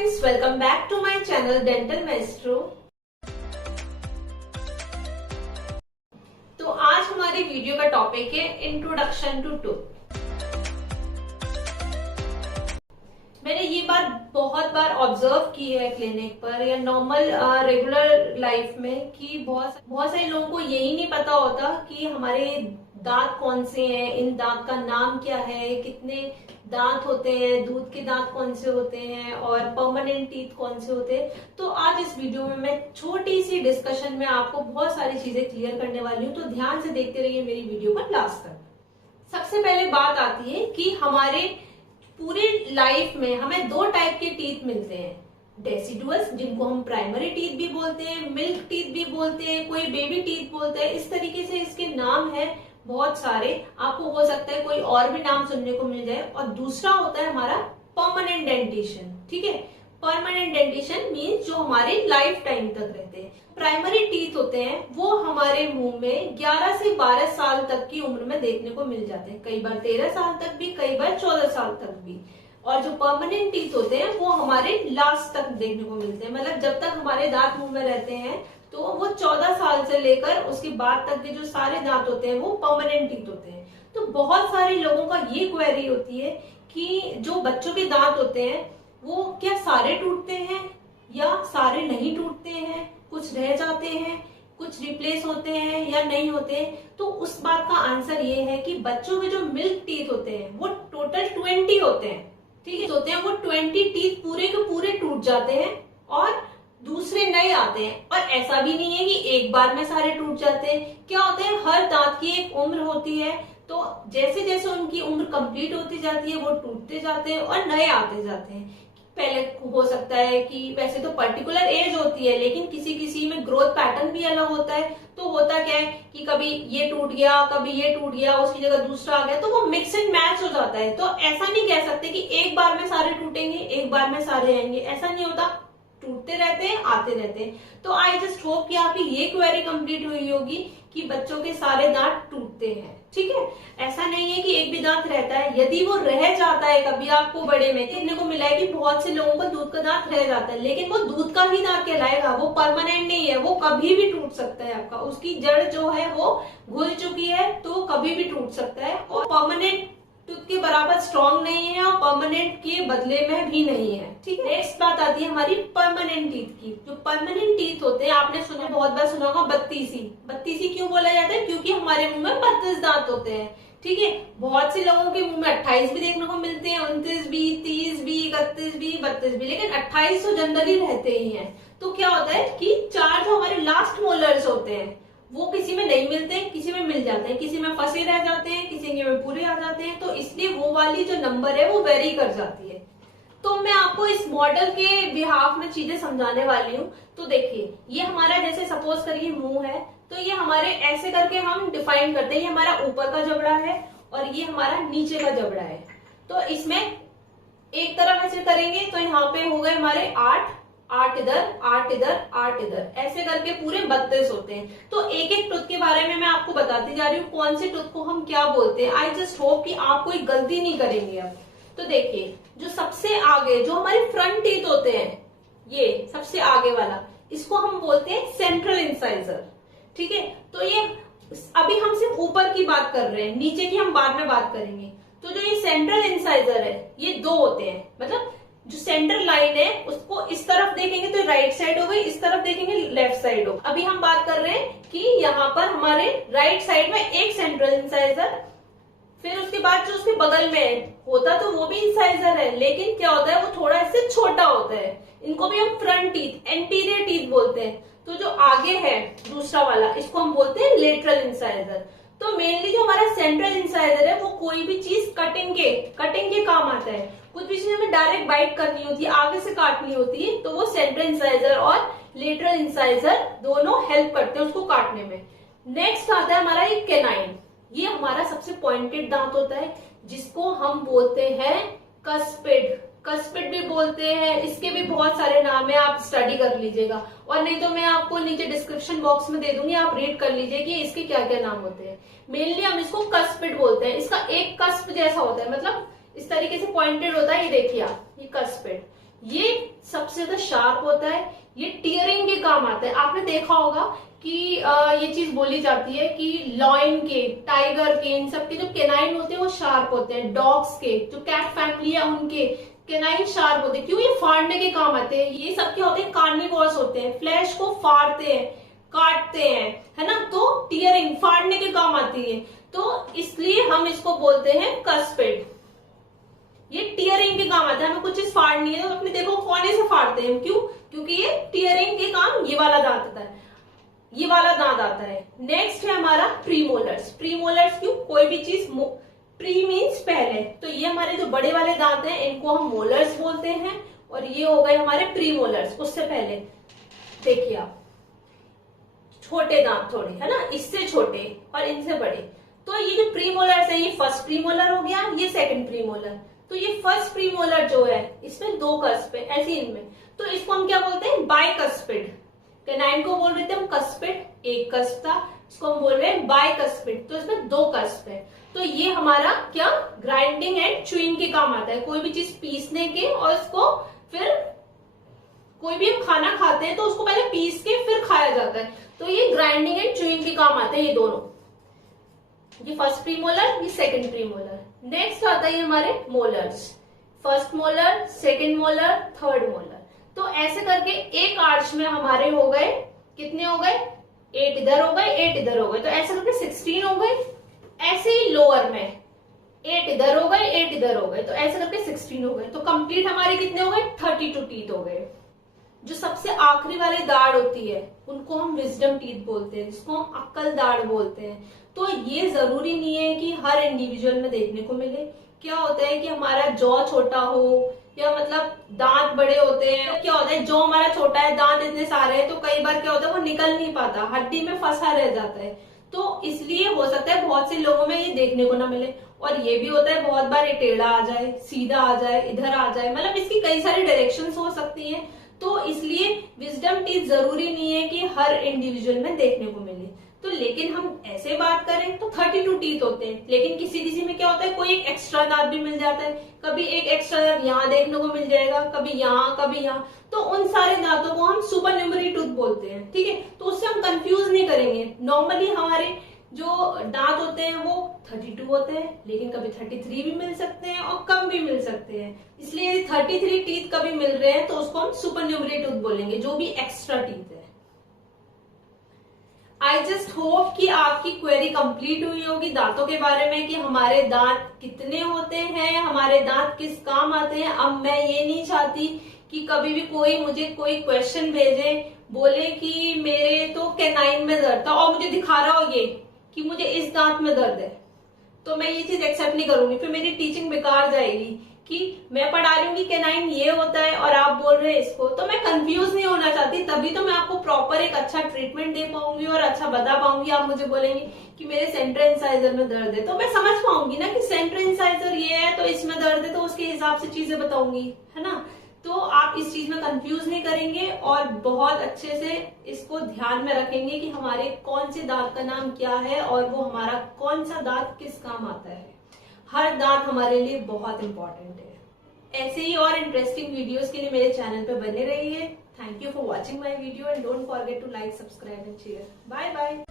Friends, welcome back to my channel dental maestro. तो आज हमारी वीडियो का टॉपिक है इंट्रोडक्शन टू टूथ। मैंने ये बात बहुत बार ऑब्जर्व की है क्लिनिक पर या नॉर्मल रेगुलर लाइफ में कि बहुत सारे लोगों को यही नहीं पता होता कि हमारे दांत कौन से हैं, इन दांत का नाम क्या है, कितने दांत होते हैं, दूध के दांत कौन से होते हैं और परमानेंट टीथ कौन से होते हैं। तो आज इस वीडियो में मैं छोटी सी डिस्कशन में आपको बहुत सारी चीजें क्लियर करने वाली हूँ, तो ध्यान से देखते रहिए मेरी वीडियो को लास्ट तक। सबसे पहले बात आती है कि हमारे पूरी लाइफ में हमें दो टाइप के टीथ मिलते हैं, डेसिडुअस जिनको हम प्राइमरी टीथ भी बोलते हैं, मिल्क टीथ भी बोलते हैं, कोई बेबी टीथ बोलते हैं। इस तरीके से इसके नाम है बहुत सारे, आपको हो सकता है कोई और भी नाम सुनने को मिल जाए। और दूसरा होता है हमारा परमानेंट डेंटिशन। ठीक है, परमानेंट डेंटिशन मीन्स जो हमारे लाइफ टाइम तक रहते हैं। प्राइमरी टीथ होते हैं वो हमारे मुंह में 11 से 12 साल तक की उम्र में देखने को मिल जाते हैं, कई बार 13 साल तक भी, कई बार 14 साल तक भी। और जो परमानेंट टीथ होते हैं वो हमारे लास्ट तक देखने को मिलते हैं, मतलब जब तक हमारे दांत मुंह में रहते हैं तो वो 14 साल से लेकर उसके बाद तक के जो सारे दांत होते हैं वो परमानेंट टीथ होते हैं। तो बहुत सारे लोगों का ये क्वेरी होती है कि जो बच्चों के दांत होते हैं वो क्या सारे टूटते हैं या सारे नहीं टूटते हैं, कुछ रह जाते हैं, कुछ रिप्लेस होते हैं या नहीं होते हैं। तो उस बात का आंसर ये है कि बच्चों के जो मिल्क टीथ होते हैं वो टोटल 20 होते हैं। ठीक है, होते हैं वो 20 टीथ पूरे के पूरे टूट जाते हैं और दूसरे नए आते हैं। और ऐसा भी नहीं है कि एक बार में सारे टूट जाते हैं। क्या होते हैं, हर दांत की एक उम्र होती है, तो जैसे जैसे उनकी उम्र कंप्लीट होती जाती है वो टूटते जाते हैं और नए आते जाते हैं। पहले हो सकता है कि वैसे तो पर्टिकुलर एज होती है, लेकिन किसी किसी में ग्रोथ पैटर्न भी अलग होता है। तो होता क्या है कि कभी ये टूट गया, कभी ये टूट गया, उसकी जगह दूसरा आ गया, तो वो मिक्स एंड मैच हो जाता है। तो ऐसा नहीं कह सकते कि एक बार में सारे टूटेंगे, एक बार में सारे आएंगे, ऐसा नहीं होता, टूटते रहते हैं, आते रहते हैं। तो आई जस्ट होप कि आपकी ये क्वेरी कंप्लीट हुई होगी कि बच्चों के सारे दांत टूटते हैं। ठीक है, ऐसा नहीं है कि एक भी दांत रहता है। यदि वो रह जाता है कभी, आपको बड़े में देखने को मिला है कि बहुत से लोगों का दूध का दांत रह जाता है, लेकिन वो दूध का ही दांत कहलाएगा, वो परमानेंट नहीं है, वो कभी भी टूट सकता है आपका। उसकी जड़ जो है वो घुल चुकी है तो कभी भी टूट सकता है, और परमानेंट टूथ के बराबर स्ट्रॉन्ग नहीं है और परमानेंट के बदले में भी नहीं है। ठीक है, नेक्स्ट बात आती है हमारी परमानेंट टीथ की। जो परमानेंट टीथ होते हैं, आपने सुना, बहुत बार सुना होगा बत्तीसी। बत्तीसी क्यों बोला जाता है? क्योंकि हमारे मुंह में 32 दांत होते हैं। ठीक है, बहुत से लोगों के मुंह में 28 भी देखने को मिलते हैं, 29 भी, 30 भी, 31 भी, 32 भी, लेकिन 28 तो जनरली रहते ही हैं। तो क्या होता है कि 4 जो हमारे लास्ट मोलर्स होते हैं वो किसी में नहीं मिलते, किसी में मिल जाते हैं, किसी में फंसे रह जाते हैं, किसी में पूरे आ जाते हैं। तो इसलिए वो वाली जो नंबर है वो वेरी कर जाती है। तो मैं आपको इस मॉडल के बिहाफ में चीजें समझाने वाली हूँ। तो देखिए, ये हमारा जैसे सपोज करिए मुंह है, तो ये हमारे ऐसे करके हम डिफाइन करते हैं, ये हमारा ऊपर का जबड़ा है और ये हमारा नीचे का जबड़ा है। तो इसमें एक तरफ ऐसे करेंगे तो यहाँ पे हो गए हमारे 8 इधर, 8 इधर, 8 इधर, ऐसे करके पूरे 32 होते हैं। तो एक एक टूथ के बारे में मैं आपको बताती जा रही हूँ, कौन से टूथ को हम क्या बोलते हैं। आई जस्ट होप कि आप कोई गलती नहीं करेंगे अब। तो देखिए, जो सबसे आगे जो हमारे फ्रंट टीथ होते हैं, ये सबसे आगे वाला, इसको हम बोलते हैं सेंट्रल इंसाइजर। ठीक है, तो ये अभी हम सिर्फ ऊपर की बात कर रहे हैं, नीचे की हम बाद में बात करेंगे। तो जो ये सेंट्रल इंसाइजर है ये 2 होते हैं, मतलब जो सेंटर लाइन है उसको इस तरफ देखेंगे तो राइट साइड हो गई, इस तरफ देखेंगे लेफ्ट साइड हो। अभी हम बात कर रहे हैं कि यहाँ पर हमारे राइट साइड में एक सेंट्रल इंसाइजर, फिर उसके बाद जो उसके बगल में होता तो वो भी इंसाइजर है, लेकिन क्या होता है वो थोड़ा इससे छोटा होता है। इनको भी हम फ्रंट टीथ, एंटीरियर टीथ बोलते हैं। तो जो आगे है दूसरा वाला, इसको हम बोलते हैं लेटरल इंसाइजर। तो मेनली जो हमारा सेंट्रल इंसाइजर है वो कोई भी चीज कटिंग के काम आता है। कुछ भी चीज हमें डायरेक्ट बाइट करनी होती है, आगे से काटनी होती है, तो वो सेंट्रल इंसाइजर और लेटरल इंसाइजर दोनों हेल्प करते हैं उसको काटने में। नेक्स्ट आता है हमारा एक कैनाइन। ये हमारा सबसे पॉइंटेड दांत होता है, जिसको हम बोलते हैं कस्पिड। कस्पिड भी बोलते हैं, इसके भी बहुत सारे नाम है, आप स्टडी कर लीजिएगा, और नहीं तो मैं आपको नीचे डिस्क्रिप्शन बॉक्स में दे दूंगी, आप रीड कर लीजिए कि इसके क्या क्या नाम होते हैं। मेनली हम इसको कस्पिड बोलते हैं। इसका एक कस्प जैसा होता है, मतलब इस तरीके से पॉइंटेड होता है, ये देखिए आप, ये कस्पिड। ये सबसे ज्यादा शार्प होता है, ये टीयरिंग के काम आता है। आपने देखा होगा कि ये चीज बोली जाती है कि लॉयन के, टाइगर के, इन सब के जो केनाइन होते हैं वो शार्प होते हैं। डॉग्स के, जो कैट फैमिली है उनके केनाइन शार्प होते हैं। क्यों? ये फाड़ने के काम आते हैं। ये सब क्या होते हैं? कार्निवोर्स होते हैं, फ्लैश को फाड़ते हैं, काटते हैं, है ना। तो टीयरिंग फाड़ने के काम आती है, तो इसलिए हम इसको बोलते हैं कस्पिड। ये टीयरिंग के काम आता है। हमें कुछ चीज फाड़नी है तो अपने देखो कोने से फाड़ते हैं। क्यों? क्योंकि ये टीयरिंग के काम ये वाला दांत आता है, ये वाला दांत आता है। नेक्स्ट है हमारा प्रीमोलर्स। प्रीमोलर्स क्यों? कोई भी चीज प्री मीन्स पहले, तो ये हमारे जो बड़े वाले दांत हैं इनको हम मोलर्स बोलते हैं, और ये हो गए हमारे प्रीमोलर्स, उससे पहले। देखिए आप, छोटे दांत थोड़े, है ना, इससे छोटे और इनसे बड़े। तो ये जो प्रीमोलर्स है, ये फर्स्ट प्रीमोलर हो गया, ये सेकंड प्रीमोलर। तो ये फर्स्ट प्रीमोलर जो है इसमें दो कस्प है, ऐसे इनमें, तो इसको हम क्या बोलते हैं? बाइकस्पिड। कैनाइन को बोल रहे थे हम कस्पिड, एक कस्प था, इसको हम बोल रहे हैं बाइकस्पिड, तो इसमें दो कस्प है। तो ये हमारा क्या, ग्राइंडिंग एंड च्यूइंग के काम आता है। कोई भी चीज पीसने के, और उसको फिर कोई भी हम खाना खाते हैं तो उसको पहले पीस के फिर खाया जाता है, तो ये ग्राइंडिंग एंड च्यूइंग के काम आते हैं ये दोनों। ये फर्स्ट प्रीमोलर, ये सेकंड प्रीमोलर। नेक्स्ट आता है हमारे molars, first molar, second molar, third molar. तो ऐसे करके एक आर्च में हमारे हो गए, कितने हो गए? 8 इधर हो गए, 8 इधर हो गए, तो ऐसे करके 16 हो गए। ऐसे ही लोअर में 8 इधर हो गए, 8 इधर हो गए, तो ऐसे करके 16 हो गए। तो कंप्लीट हमारे कितने हो गए? 32 टीथ हो गए। जो सबसे आखिरी वाली दाढ़ होती है उनको हम विजडम टीथ बोलते हैं, जिसको हम अक्ल दाढ़ बोलते हैं। तो ये जरूरी नहीं है कि हर इंडिविजुअल में देखने को मिले। क्या होता है कि हमारा जॉ छोटा हो, या मतलब दांत बड़े होते हैं, क्या होता है जॉ हमारा छोटा है, दांत इतने सारे हैं, तो कई बार क्या होता है वो निकल नहीं पाता, हड्डी में फंसा रह जाता है। तो इसलिए हो सकता है बहुत से लोगों में ये देखने को ना मिले। और ये भी होता है बहुत बार ये टेढ़ा आ जाए, सीधा आ जाए, इधर आ जाए, मतलब इसकी कई सारी डायरेक्शंस हो सकती हैं। तो इसलिए विजडम टीथ जरूरी नहीं है कि हर इंडिविजुअल में देखने को मिले। तो लेकिन हम ऐसे बात करें तो 32 टीथ होते हैं, लेकिन किसी किसी में क्या होता है कोई एक एक्स्ट्रा दांत भी मिल जाता है। कभी एक एक्स्ट्रा दांत यहाँ देखने को मिल जाएगा, कभी यहाँ, कभी यहाँ, तो उन सारे दांतों को हम सुपरन्यूमरी टूथ बोलते हैं। ठीक है, तो उससे हम कंफ्यूज नहीं करेंगे। नॉर्मली हमारे जो दांत होते हैं वो 32 होते हैं, लेकिन कभी 33 भी मिल सकते हैं और कम भी मिल सकते हैं। इसलिए 33 टीथ कभी मिल रहे हैं तो उसको हम सुपरन्यूमरी टूथ बोलेंगे, जो भी एक्स्ट्रा टीथ है। आई जस्ट होप कि आपकी क्वेरी कंप्लीट हुई होगी दांतों के बारे में, कि हमारे दांत कितने होते हैं, हमारे दांत किस काम आते हैं। अब मैं ये नहीं चाहती कि कभी भी कोई मुझे कोई क्वेश्चन भेजे, बोले कि मेरे तो कैनाइन में दर्द था और मुझे दिखा रहा हो ये कि मुझे इस दांत में दर्द है, तो मैं ये चीज एक्सेप्ट नहीं करूंगी। फिर मेरी टीचिंग बेकार जाएगी कि मैं पढ़ा रही हूँ कि कैनाइन ये होता है और आप बोल रहे हैं इसको, तो मैं कंफ्यूज नहीं होना चाहती। तभी तो मैं आपको प्रॉपर एक अच्छा ट्रीटमेंट दे पाऊंगी और अच्छा बता पाऊंगी। आप मुझे बोलेंगे कि मेरे सेंट्रल इंसाइजर में दर्द है, तो मैं समझ पाऊंगी ना कि सेंट्रल इंसाइजर ये है तो इसमें दर्द है, तो उसके हिसाब से चीजें बताऊंगी, है ना। तो आप इस चीज में कंफ्यूज नहीं करेंगे और बहुत अच्छे से इसको ध्यान में रखेंगे कि हमारे कौन से दांत का नाम क्या है और वो हमारा कौन सा दांत किस काम आता है। हर दांत हमारे लिए बहुत इंपॉर्टेंट है। ऐसे ही और इंटरेस्टिंग वीडियोस के लिए मेरे चैनल पे बने रहिए। Thank you for watching my video and don't forget to like, subscribe and share. Bye bye.